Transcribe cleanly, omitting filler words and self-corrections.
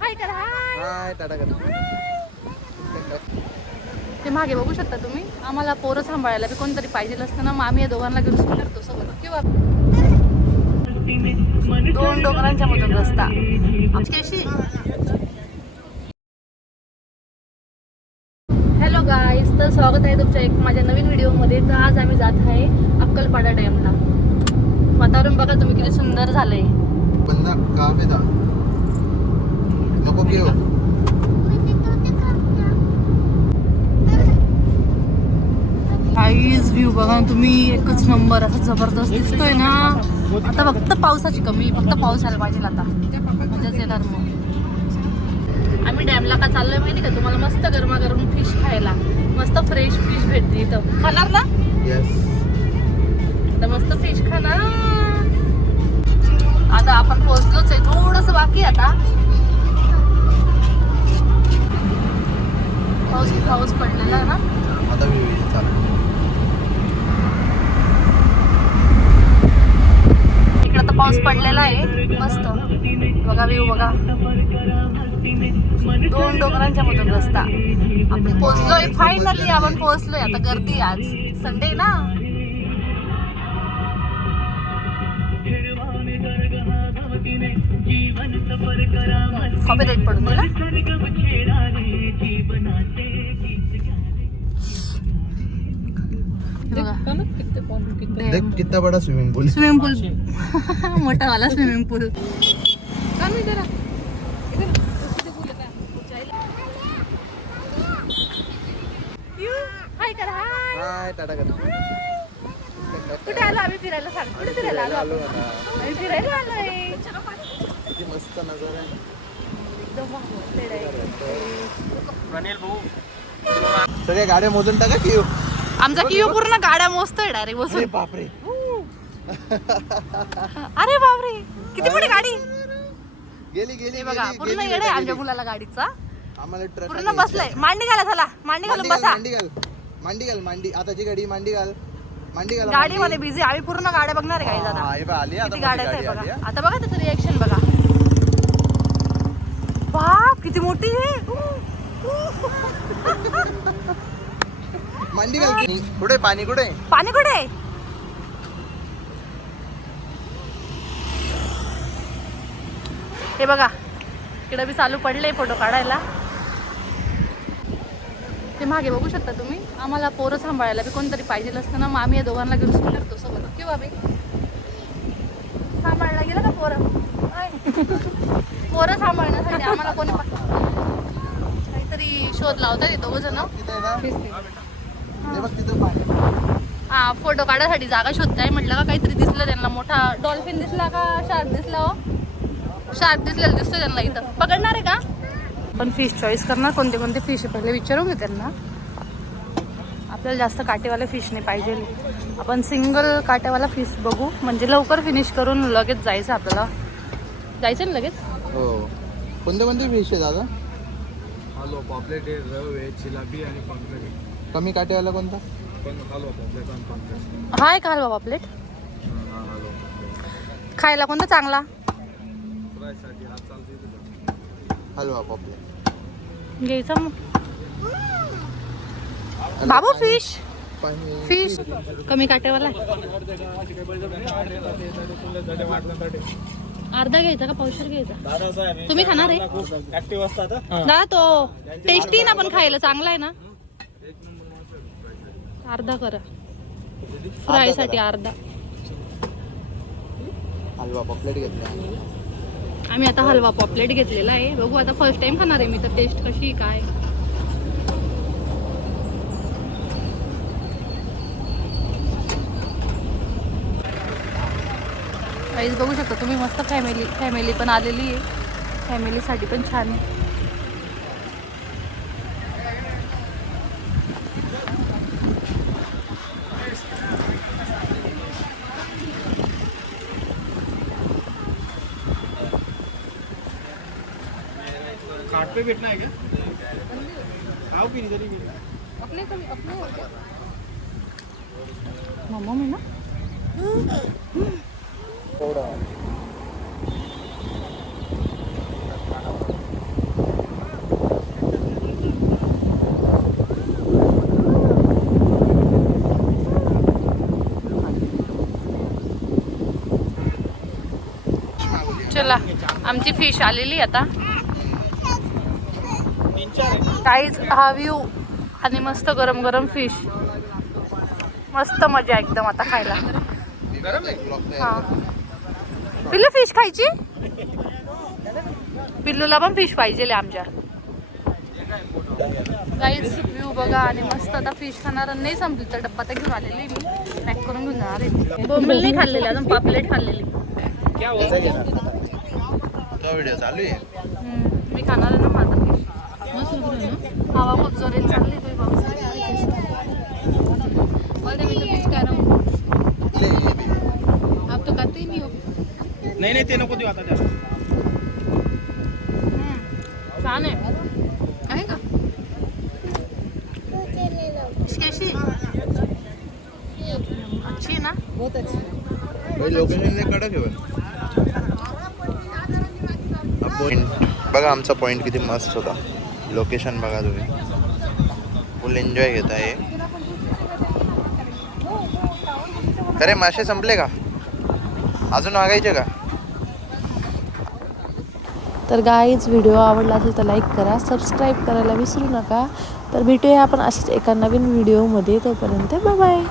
हाय कर, हाय हाय टाटा कर. ते मागे बघू शकता तुम्ही. आम्हाला पोरं सांभाळायला बी कोणतरी पाहिजे असतं ना, मग आम्ही या दोघांना घेऊन फिरतो सोबत. किंवा 2 डोंगरांच्या मधून रस्ता. कशी. हॅलो गाईस, तर स्वागत आहे तुमच्या एक माझ्या नवीन व्हिडिओमध्ये. तर आज आम्ही जात आहे अक्कलपाडा डॅमला. वातावरण बघा तुम्ही किती सुंदर झालंय. बंदा काम आहे नको घेऊ. काहीच व्ह्यू बघा तुम्ही, एकच नंबर असा जबरदस्त दिसतोय ना. आता फक्त पावसाची कमी, फक्त पाऊस आला पाहिजे आता, मजाच येणार. मग आम्ही डॅमला का चाललोय माहिती का तुम्हाला? मस्त गरमागरम फिश खायला. मस्त फ्रेश फिश भेटते इथं. खाणार ना? यस. आता मस्त फिश खाणार. आता आपण पोहोचलोच आहे, थोडस बाकी आता. पाऊस पडलेला आहे ना आता इकडे. तर पाऊस पडलेला आहे मस्त. बघा व्ह्यू बघा. 2 डोंगरांच्या मधून रस्ता. आपण पोहोचलोय, फायनली आपण पोहोचलोय. आता गर्दी, आज संडे ना. कॉपीराइट पडून दिला. देख कितना बड़ा स्विमिंग पूल. स्विमिंग पूल मोठा वाला स्विमिंग पूल. हाय कर, हाय टाटा कर. कुठे आलो आम्ही फिरायला? सांग कुठे फिरायला आलो? आम्ही फिरायला आलोय. किती मस्त नजारा आहे. एकदम सगळ्या गाड्या मोजून टाका की. आमचा किओ पूर्ण गाड्या मोजतोय डायरेक्ट बसून. बापरे. अरे बापरे, किती मोठी गाडी. गेली गेली बघा पूर्ण येडे आहे आमच्या मुलाला गाडीचा. आम्हाला ट्रक पूर्ण बसलाय. मांडी घाला, चला मांडी घालून बसा. मांडी घाल मांडी. आताची गाडी मांडी घाल. मांडी घाल. गाडी मध्ये बिझी. आम्ही पूर्ण गाड्या बघणार आहे काही दादा. आली आता किती गाड्या गाडी आहेत आली. बघा. आता बघा त्याचं रिएक्शन बघा. बाप किती मोठी आहे. मांडी घाल. कुठे पाणी? कुठे पाणी? कुठे? हे बघा इकडे बी चालू पडले फोटो काढायला. ते मागे बघू शकता तुम्ही. आम्हाला पोरं सांभाळायला बी कोणतरी पाहिजे असतं ना, मग आम्ही या दोघांना घेऊन फिरतो सोबत. किंवा बी सांभाळला गेलं का पोरं? पोरं सांभाळण्यासाठी आम्हाला कोणी काहीतरी शोध लावतात दोघ जण. हा, फोटो काढायसाठी जागा शोधताय. म्हटलं का काहीतरी दिसलं त्यांना. मोठा डॉल्फिन दिसला का शार्क दिसला? हो, शार्क दिसलेला दिसतोय त्यांना. इथं पकडणार आहे का? पण फिश चॉईस करणार. कोणते कोणते फिश आहे पहिले विचारून घे त्यांना. आपल्याला जास्त काटेवाले फिश नाही पाहिजे. आपण सिंगल काटेवाला फिश बघू, म्हणजे लवकर फिनिश करून लगेच जायचं. आपल्याला जायचं ना लगेच. हो. कोणते कोणते फिश आहे दादा? हॅलो पॉपलेट आहे, रव आहे, जिलाबी आणि पंकज आहे. कमी काटेवाला कोणता? पण हॅलो पॉपलेट आणि पंकज. हाय का हलवा पापलेट? हां हॅलो. खायला कोणता चांगला? फ्रायसाठी हा चालतो. हलवा पॉपलेट घ्यायचा मग. बाबू फिश फिश कमी काटेवाला अर्धा घ्यायचा का पावशेर घ्यायचा? तुम्ही खाणार आहे? ऍक्टिव्ह असतात दादा तो टेस्टी ना, पण खायला चांगला आहे ना. अर्धा करा फ्राय साठी. अर्धा. हलवा पॉपलेट घेतला आम्ही. आता हलवा पॉपलेट घेतलेला आहे. बघू आता फर्स्ट टाइम खाणार आहे मी, तर टेस्ट कशी काय. प्राईस बघू शकता तुम्ही. मस्त फॅमिली पण आलेली आहे. फॅमिलीसाठी पण छान आहे. खाट पे भेटना है क्या? आओ की इधर ही. अपने मम्मा में ना आमची फिश आलेली आता. 3-4 आहे. काहीच हा व्ह्यू आणि मस्त गरम गरम फिश. मस्त मजा एकदम आता खायला. हा पिल्लू फिश खायची. पिल्लूला पण फिश पाहिजे आमच्या. काहीच व्ह्यू बघा आणि मस्त आता फिश खाणार. नाही संपली तर डब्बा तर घेऊन आलेली मी. पॅक करून घेऊन जाणार आहे. बोंबील नाही खाल्लेली अजून, पापलेट खाल्लेली. क्या हुआ? तो व्हिडिओ चालू आहे. मी खाणार आहे ना माझा फिश. हवा खूप जोरात चालली. तुम्ही पाऊस आप तो खाते ही नहीं हो. नाही ते नको देऊ आता त्याला. छान आहे. आहे का कैसी अच्छी है ना. बहुत अच्छी. लोकेशन लय कडक आहे. बघा आमचा पॉईंट किती मस्त होता. लोकेशन बघा तुम्ही. फुल एन्जॉय घेत आहे. अरे मासे संपले का? अजून मागायचे का? तर गाईज व्हिडिओ आवडला असेल तर लाईक करा, सबस्क्राईब करायला विसरू नका. तर भेटूया आपण अशाच एका नवीन व्हिडिओमध्ये. तोपर्यंत बाय बाय.